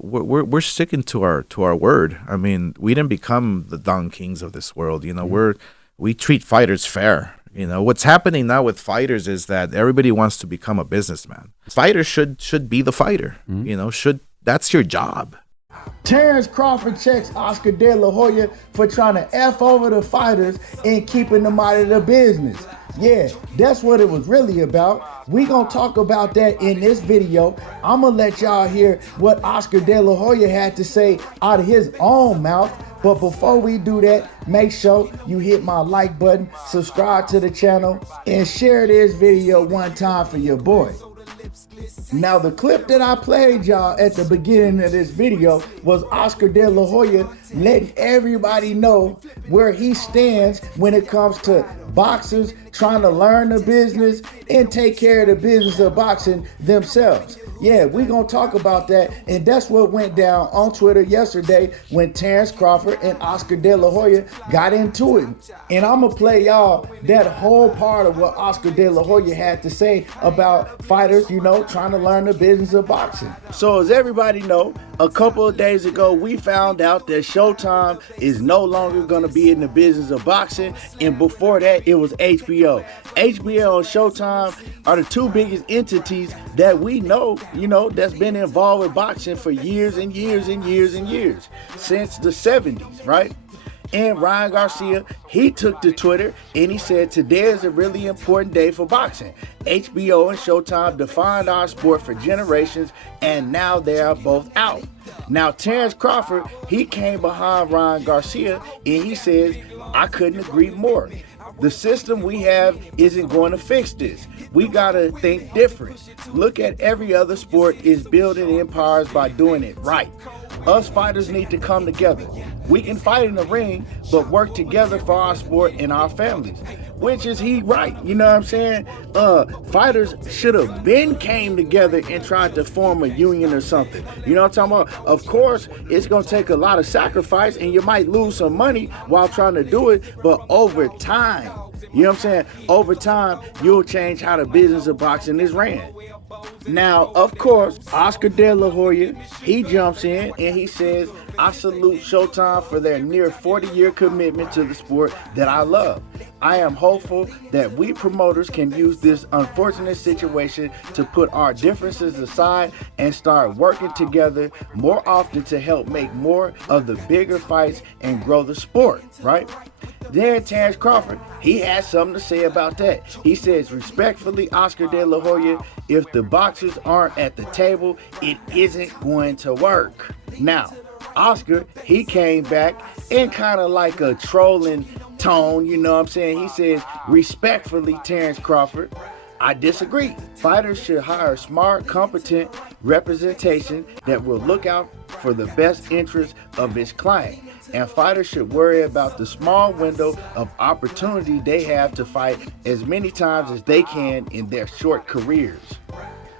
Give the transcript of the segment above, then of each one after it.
we're sticking to our word. I mean, we didn't become the Don Kings of this world. You know, we treat fighters fair. You know, what's happening now with fighters is that everybody wants to become a businessman. Fighters should be the fighter. You know, that's your job. Terence Crawford checks Oscar De La Hoya for trying to F over the fighters and keeping them out of the business. Yeah, that's what it was really about. We gonna talk about that in this video. I'm gonna let y'all hear what Oscar De La Hoya had to say out of his own mouth. But before we do that, make sure you hit my like button, subscribe to the channel, and share this video one time for your boy. Now, the clip that I played y'all at the beginning of this video was Oscar De La Hoya letting everybody know where he stands when it comes to boxers trying to learn the business and take care of the business of boxing themselves. Yeah, we gonna talk about that, and that's what went down on Twitter yesterday when Terence Crawford and Oscar De La Hoya got into it. And I'm gonna play y'all that whole part of what Oscar De La Hoya had to say about fighters, you know, trying to learn the business of boxing. So as everybody know, a couple of days ago, we found out that Showtime is no longer gonna be in the business of boxing, and before that, it was HBO. HBO and Showtime are the two biggest entities that we know, you know, that's been involved with boxing for years and years and years and years, since the 70s, right? And Ryan Garcia, he took to Twitter and he said, today is a really important day for boxing. HBO and Showtime defined our sport for generations, and now they are both out. Now, Terence Crawford, he came behind Ryan Garcia and he says, I couldn't agree more. The system we have isn't going to fix this. We gotta think different. Look at every other sport is building empires by doing it right. Us fighters need to come together. We can fight in the ring, but work together for our sport and our families. Which is he right, you know what I'm saying? Fighters should have been came together and tried to form a union or something. You know what I'm talking about? Of course, it's gonna take a lot of sacrifice and you might lose some money while trying to do it, but over time, you know what I'm saying? Over time, you'll change how the business of boxing is ran. Now, of course, Oscar De La Hoya, he jumps in and he says, I salute Showtime for their near 40-year commitment to the sport that I love. I am hopeful that we promoters can use this unfortunate situation to put our differences aside and start working together more often to help make more of the bigger fights and grow the sport, right? Then Terence Crawford, he has something to say about that. He says, respectfully, Oscar De La Hoya, if the boxers aren't at the table, it isn't going to work. Now, Oscar, he came back in kind of like a trolling tone, you know what I'm saying? He says, respectfully, Terence Crawford, I disagree. Fighters should hire smart, competent representation that will look out for the best interest of his client. And fighters should worry about the small window of opportunity they have to fight as many times as they can in their short careers.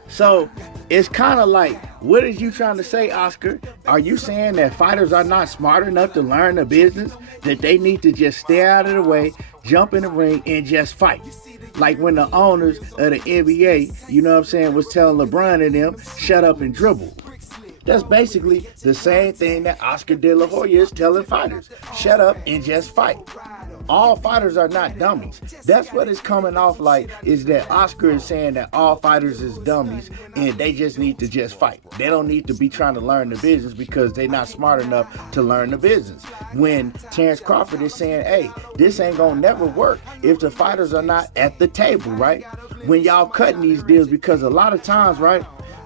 So it's kind of like, what are you trying to say, Oscar? Are you saying that fighters are not smart enough to learn the business? That they need to just stay out of the way, jump in the ring, and just fight? Like when the owners of the NBA, you know what I'm saying, was telling LeBron and them, shut up and dribble. That's basically the same thing that Oscar De La Hoya is telling fighters. Shut up and just fight. All fighters are not dummies. That's what it's coming off like, is that Oscar is saying that all fighters is dummies and they just need to just fight. They don't need to be trying to learn the business because they're not smart enough to learn the business. When Terence Crawford is saying, hey, this ain't gonna never work if the fighters are not at the table, right? When y'all cutting these deals, because a lot of times, right,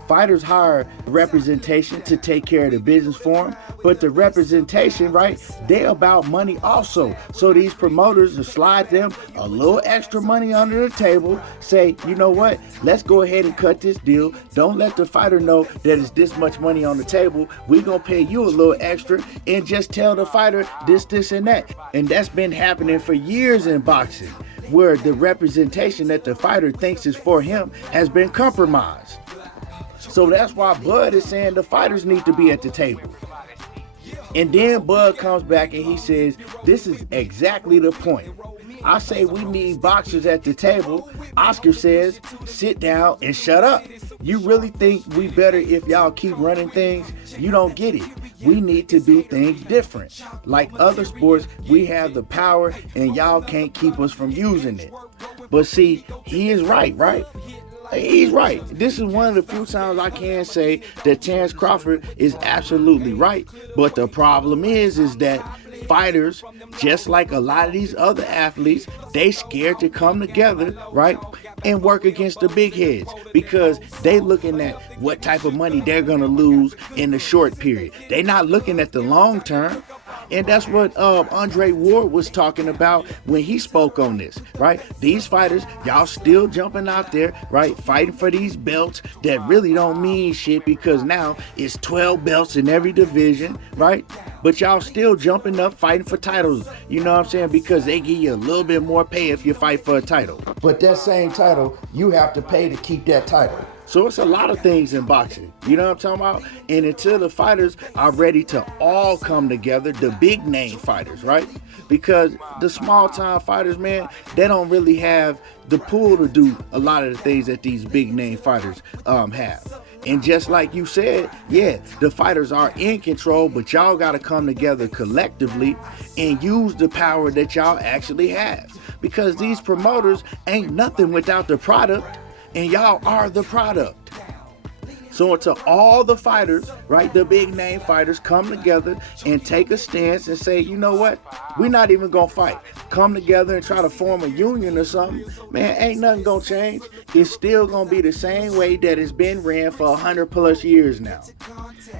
fighters hire representation to take care of the business for them, but the representation, right, they about money also. So these promoters will slide them a little extra money under the table, say, you know what, let's go ahead and cut this deal. Don't let the fighter know that it's this much money on the table. We're gonna pay you a little extra, and just tell the fighter this, and that. And that's been happening for years in boxing, where the representation that the fighter thinks is for him has been compromised. So that's why Bud is saying the fighters need to be at the table. And then Bud comes back and he says, this is exactly the point. I say we need boxers at the table. Oscar says, sit down and shut up. You really think we better if y'all keep running things? You don't get it. We need to do things different. Like other sports, we have the power and y'all can't keep us from using it. But see, he is right? He's right. This is one of the few times I can say that Terence Crawford is absolutely right. But the problem is that fighters, just like a lot of these other athletes, they scared to come together, right, and work against the big heads because they looking at what type of money they're gonna lose in the short period. They not looking at the long term. And that's what Andre Ward was talking about when he spoke on this, right? These fighters, y'all still jumping out there, right? Fighting for these belts that really don't mean shit because now it's 12 belts in every division, right? But y'all still jumping up fighting for titles, you know what I'm saying? Because they give you a little bit more pay if you fight for a title. But that same title, you have to pay to keep that title. So it's a lot of things in boxing, you know what I'm talking about? And until the fighters are ready to all come together, the big name fighters, right? Because the small time fighters, man, they don't really have the pool to do a lot of the things that these big name fighters have. And just like you said, yeah, the fighters are in control, but y'all got to come together collectively and use the power that y'all actually have. Because these promoters ain't nothing without the product. And y'all are the product. So until all the fighters, right, the big name fighters come together and take a stance and say, you know what, we're not even gonna fight. Come together and try to form a union or something, man, ain't nothing gonna change. It's still gonna be the same way that it's been ran for 100 plus years now.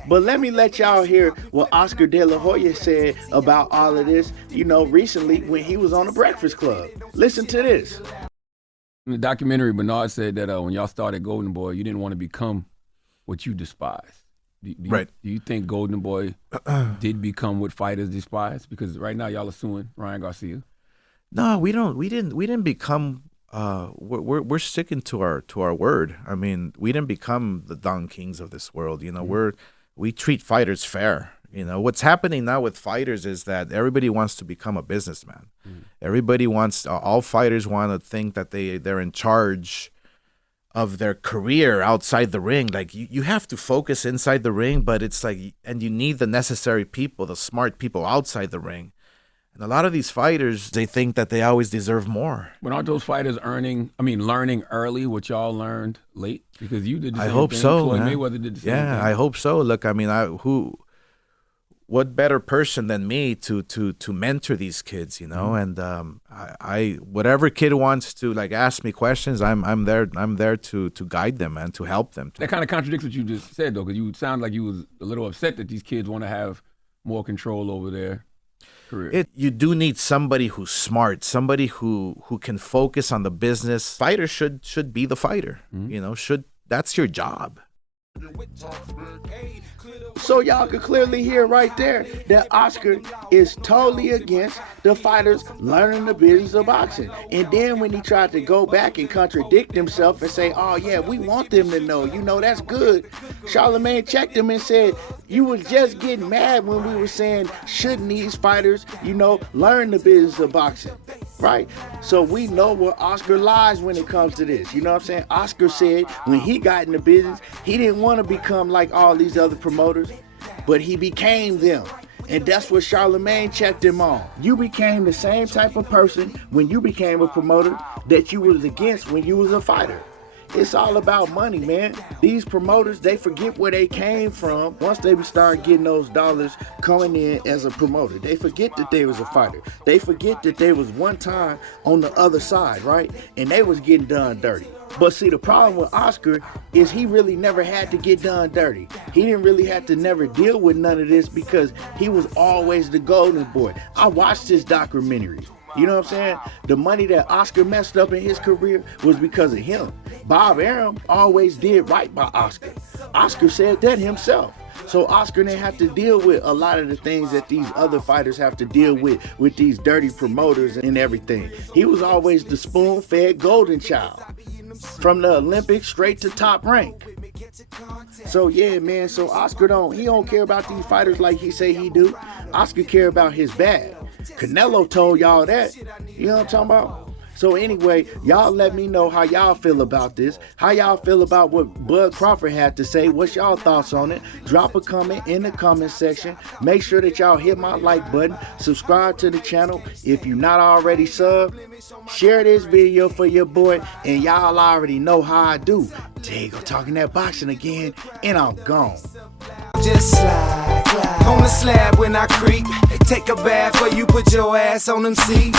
But let me let y'all hear what Oscar De La Hoya said about all of this, you know, recently when he was on the Breakfast Club. Listen to this. In the documentary, Bernard said that when y'all started Golden Boy, you didn't want to become what you despise. Do you think Golden Boy did become what fighters despise? Because right now y'all are suing Ryan Garcia. No, we don't. We didn't become. We're sticking to our word. I mean, we didn't become the Don Kings of this world. You know, we treat fighters fair. You know, what's happening now with fighters is that everybody wants to become a businessman. Everybody wants, all fighters want to think that they're in charge of their career outside the ring. Like you have to focus inside the ring, but it's like, and you need the necessary people, the smart people outside the ring. And a lot of these fighters, they think that they always deserve more. But aren't those fighters learning early what y'all learned late? Because you did the same thing. I hope so. Floyd Mayweather did the same thing. Yeah, I hope so. Look, I mean, what better person than me to mentor these kids, you know? And I whatever kid wants to like ask me questions, I'm there to guide them and to help them. That kind of contradicts what you just said though, because you sound like you was a little upset that these kids want to have more control over their career. You do need somebody who's smart, somebody who can focus on the business. Fighter should be the fighter, you know, that's your job. So y'all can clearly hear right there that Oscar is totally against the fighters learning the business of boxing. And then when he tried to go back and contradict himself and say, oh yeah, we want them to know, you know, that's good. Charlamagne checked him and said, you was just getting mad when we were saying, shouldn't these fighters, you know, learn the business of boxing? Right? So we know where Oscar lies when it comes to this. You know what I'm saying? Oscar said when he got in the business, he didn't want to become like all these other promoters, but he became them. And that's what Charlamagne checked him on. You became the same type of person when you became a promoter that you was against when you was a fighter. It's all about money, man. These promoters, they forget where they came from once they start getting those dollars coming in as a promoter. They forget that they was a fighter. They forget that they was one time on the other side, right? And they was getting done dirty. But see, the problem with Oscar is he really never had to get done dirty. He didn't really have to never deal with none of this because he was always the golden boy. I watched this documentary. You know what I'm saying? The money that Oscar messed up in his career was because of him. Bob Arum always did right by Oscar. Oscar said that himself. So Oscar didn't have to deal with a lot of the things that these other fighters have to deal with these dirty promoters and everything. He was always the spoon-fed golden child. From the Olympics straight to top rank. So yeah, man, so Oscar don't care about these fighters like he say he do. Oscar care about his bag. Canelo told y'all that. You know what I'm talking about? So anyway, y'all let me know how y'all feel about this. How y'all feel about what Bud Crawford had to say. What's y'all thoughts on it? Drop a comment in the comment section. Make sure that y'all hit my like button. Subscribe to the channel if you're not already subbed. Share this video for your boy, and y'all already know how I do. There you go, talking that boxing again, and I'm gone. Just slide on the slab when I creep. Take a bath or you put your ass on them seats.